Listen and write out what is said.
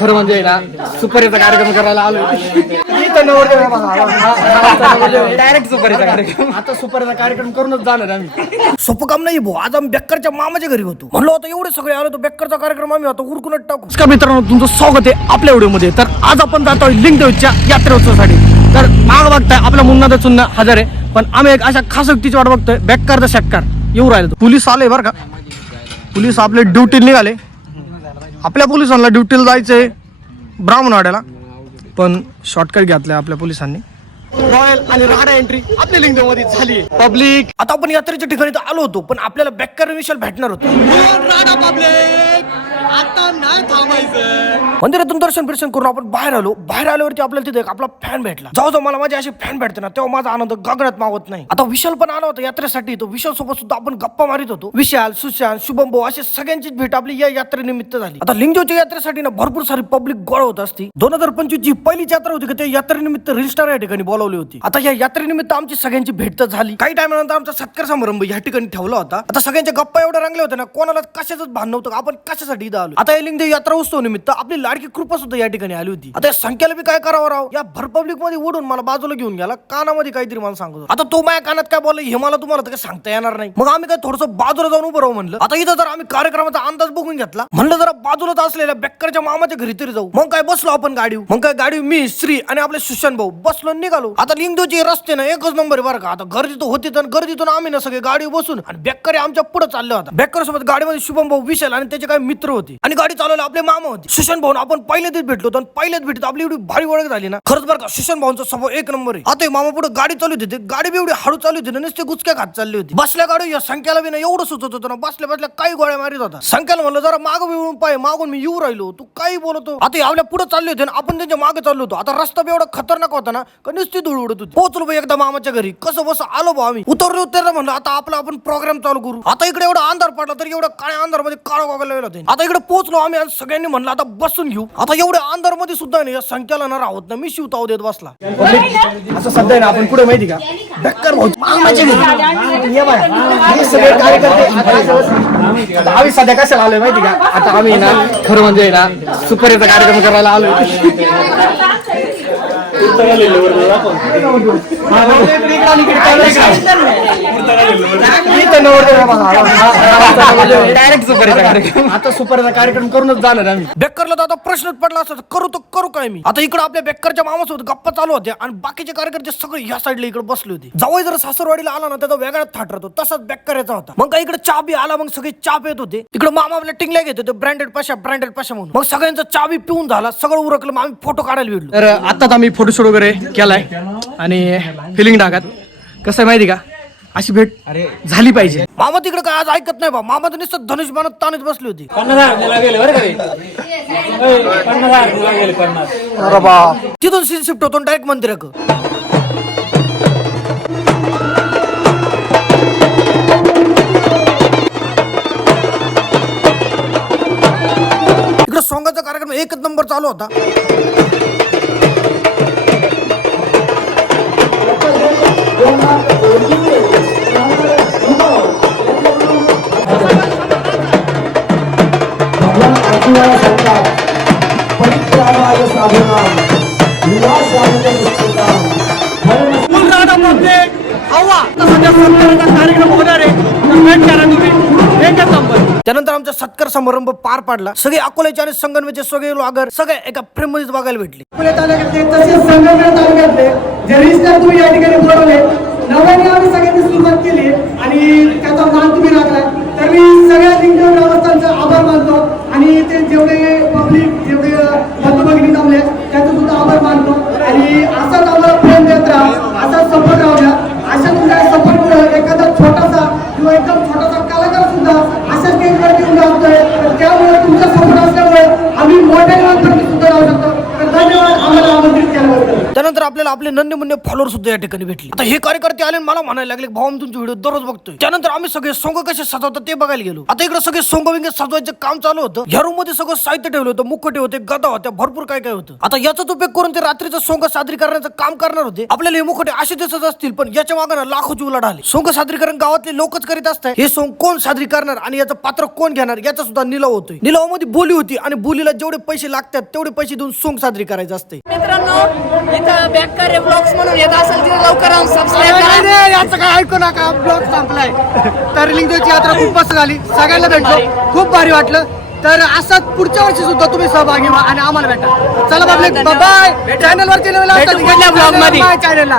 खरं म्हणजे ना सुपारीचा कार्यक्रम करायला आलो डायरेक्ट सुपारीचा कार्यक्रम. आता सुपारीचा कार्यक्रम करूनच जाणार आम्ही. सोपं काम नाही भाऊ. आज आम्ही बेक्करच्या मामाच्या घरी होतो. म्हणलं होतं एवढे सगळे आलो तर बेक्करचा कार्यक्रम आम्ही आता उरकूनच टाकू. नमस्कार मित्रांनो तुमचं स्वागत आहे आपल्या व्हिडिओमध्ये. तर आज आपण जातोय लिंगदेवच्या यात्रोत्सवासाठी तर माग बघताय आपल्या मुन्नादा चुन्ना हजार. आहे पण आम्ही एक अशा खास व्यक्तीची वाट बघतोय बेकार षटकार येऊ राहिले. पोलीस आले बरं का? पोलीस आपले ड्युटीला निघाले. आपल्या पोलिसांना ड्युटीला जायचंय ब्राह्मणवाड्याला पण शॉर्टकट घेतलाय आपल्या पोलिसांनी. रॉयल आणि राणा एंट्री आपल्या लिंगदेवमध्ये झाली पब्लिक आता आपण यात्रेच्या ठिकाणी तर आलो होतो पण आपल्याला बेक्कर विशाल भेटणार होतो. आता नाही थांबायचं मंदिरातून दर्शन बिर्शन करून आपण बाहेर आलो. बाहेर आल्यावरती आपल्याला तिथे आपला फॅन भेटला. जाऊ जाऊ मला माझी असे फॅन भेटते ना तेव्हा माझा आनंद गगनात मावत नाही. आता विशाल पण आला होता यात्रेसाठी. तो विशाल सोबत सुद्धा आपण गप्पा मारित होतो. विशाल सुशांत शुभम भाऊ अशी सगळ्यांचीच भेट आपली या यात्रेनिमित्त झाली. आता लिंगजोच्या यात्रेसाठी ना भरपूर सारी पब्लिक गोळा होत असती. दोन हजार पंचवीस जी पहिली यात्रा होती का त्या यात्रेनिमित्त रील स्टार या ठिकाणी बोलावली होती. आता या यात्रेनिमित्त आमची सगळ्यांची भेट तर झाली. काही टायमानंतर आमचा सत्कार समारंभ या ठिकाणी ठेवला होता. आता सगळ्यांच्या गप्पा एवढ्या रंगल्या होत्या ना कोणाला कशाच भान नव्हतं. आपण कशासाठी आलो. आता या लिंगदेव यात्रा उत्सव निमित्त आपली लाडकी कृपा सुद्धा या ठिकाणी आली होती. आता या संख्याला बी काय करावं राव? या भर पब्लिकमध्ये ओढून मला बाजूला घेऊन गेला कानामध्ये काहीतरी मला सांगतो आता तो माझ्या कानात काय बोलला हे मला तुम्हाला तर काही सांगता येणार नाही. मग आम्ही काय थोडस बाजूला जाऊन उभं राहू म्हणलं? आता इथं जर आम्ही कार्यक्रमाचा अंदाज बघून घेतला म्हणलं जरा बाजूलाच असलेल्या बेक्करच्या मामाच्या घरी तरी जाऊ. मग काय बसलो आपण गाडी मग काय गाडी मी श्री आणि आपले सुशांत भाऊ बसलो निघालो. आता लिंगदेवचे रस्ते ना एकच नंबर आहे बरं का. आता गर्दी तर होती तर गर्दीतून आम्ही ना सगळे गाडी बसून आणि बेक्कर आमच्या पुढे चालले होता. बेक्कर सोबत गाडीमध्ये शुभम भाऊ विशाल आणि त्याचे काही मित्र होते. आणि गाडी चालवली आपले मामा होते. सुशांत भाऊ आपण पहिल्यांदाच भेटलो होतो आणि पहिल्याच भेटतो आपली एवढी भारी ओळख झाली ना. खरंच बरं का सुशांत भाऊंचा स्वभाव एक नंबर आहे. आता मामा पुढे गाडी चालू होती गाडी बी एवढी हळू चालू होती ना नुसते गुचक्या खात चालली होती. बसल्या गाडी या संख्याला बी ना एवढं सुचत होतं ना. बसल्या बसल्या काही गोळ्या मारित होता. संख्याला म्हणलं जरा माग बिळून पाय मागून मी येऊ राहिलो. तू काही बोलतो. आता आपल्या पुढे चालले होते ना आपण त्यांच्या मागे चाललो होतो. आता रस्ता बी एवढा खतरनाक होता ना का नुसती धूळ उडत होती. पोहोचलो बा एकदा मामाच्या घरी. कसं बस आलो बा आम्ही. उतरलो उतरलं म्हणलं आता आपला आपण प्रोग्राम चालू करू. आता इकडे एवढा अंधार पडला तर एवढा काळ्या अंधारमध्ये काळ वागायला होते. आता इकडे पोहोचलो आम्ही आणि सगळ्यांनी म्हणलं आता बसून घेऊ. आता एवढ्या अंधारमध्ये सुद्धा नाही या संख्याला ना राहत ना मी शिवताव देत बसला. असं सध्या आहे ना आपण कुठे माहिती का? डक्कर भाऊ. हे सगळे कार्यकर्ते. आता- आम्ही सध्या कशाला आलोय माहिती का? आता आम्ही ना खरं म्हणजे ना सुपारीचा कार्यक्रम करायला आलोय. डायरेक्ट सुपारीचा कार्यक्रम. आता सुपारीचा कार्यक्रम करूनच जाणार आम्ही. बेक्करला तर आता प्रश्नच पडला असता करू तर करू काय मी? आता इकडे आपल्या बेक्करच्या मामासोबत गप्पा चालू होत्या आणि बाकीचे कार्यकर्ते सगळे या साईडला इकडे बसले होते. जवळ जर सासरवाडीला आला ना त्याचा वेगळा थाट राहतो. तसाच बेक्कर याचा होता. मग काय इकडे चहा बी आला मग सगळे चहा पित होते. इकडे मामा आपल्या टिंगल्या घेत होते ब्रँडेड पाशा ब्रँडेड पाशा म्हणून. मग सगळ्यांचा चहा बी पिऊन झाला सगळं उरकलं मग आम्ही फोटो काढायला भेटलो. तर आत्ताच आम्ही फोटोशूट वगैरे केलाय. आणि फिलिंग टाकत. कसं आहे माहिती का? अशी भेट झाली पाहिजे. मामा तिकडे काय आज ऐकत नाही बा. मामा तर नुसतं धनुष बाणत ताणत बसली होती. तिथून सीन शिफ्ट होतो डायरेक्ट मंदिराक. इकडे सोंगाचा कार्यक्रम एकच नंबर चालू होता. कार्यक्रम होणार आहे तर भेट करा तुम्ही एकच नंबर त्यानंतर आमचा सत्कार समारंभ पार पाडला. सगळे अकोल्याचे आणि संगणवेचे सगळे लॉगर सगळे एका फ्रेम मध्येच बघायला भेटले. अकोला तालुक्यातले तसेच संगमेर तालुक्यातले जे रजिस्टर तुम्ही या ठिकाणी बोलवले नव्याने आम्ही सगळ्यांनी सुरुवात केली आणि त्याचा मान तुम्ही राखला. Antep'te Sultan Avcı'nda त्यानंतर आपल्याला आपले नन्हे मुन्ने फॉलोअर सुद्धा या ठिकाणी भेटले. आता हे कार्यकर्ते आले मला म्हणायला लागले भाऊ मी तुमचे व्हिडिओ दररोज बघतोय. त्यानंतर आम्ही सगळे सोंग कसे सजवतात ते बघायला गेलो. आता इकडे सगळे सोंग विंग सजवायचं काम चालू होतं. ह्या रूममध्ये सगळं साहित्य ठेवलं होतं मुखटे होते गदा होत्या भरपूर काय काय होतं. आता याचाच उपयोग करून ते रात्रीचं सोंग सादरीकरणाचं करण्याचं काम करणार होते. आपल्याला हे मुखटे असे दिसत असतील पण याच्या मागे लाखो जीव लढाले सोंग सादरीकरण गावातले लोकच करीत असतात हे सोंग कोण साजरी करणार आणि याचं पात्र कोण घेणार याचा सुद्धा निलाव होतोय. निलावामध्ये बोली होती आणि बोलीला जेवढे पैसे लागतात तेवढे पैसे देऊन सोंग साजरी करायचं असते मित्रांनो इथं बॅककर ब्लॉग्स म्हणून येत असेल तिथे लवकर सबस्क्राईब करा. याचं काय ऐकू नका. ब्लॉग संपलाय. तर लिंगदेवची यात्रा खूप मस्त झाली. सगळ्यांना भेटलो. खूप भारी वाटलं. तर असंच पुढच्या वर्षी सुद्धा तुम्ही सहभागी व्हा आणि आम्हाला भेटा. चला बाबा बाय चॅनल वरती भेटू पुढल्या vlog मध्ये. चॅनलला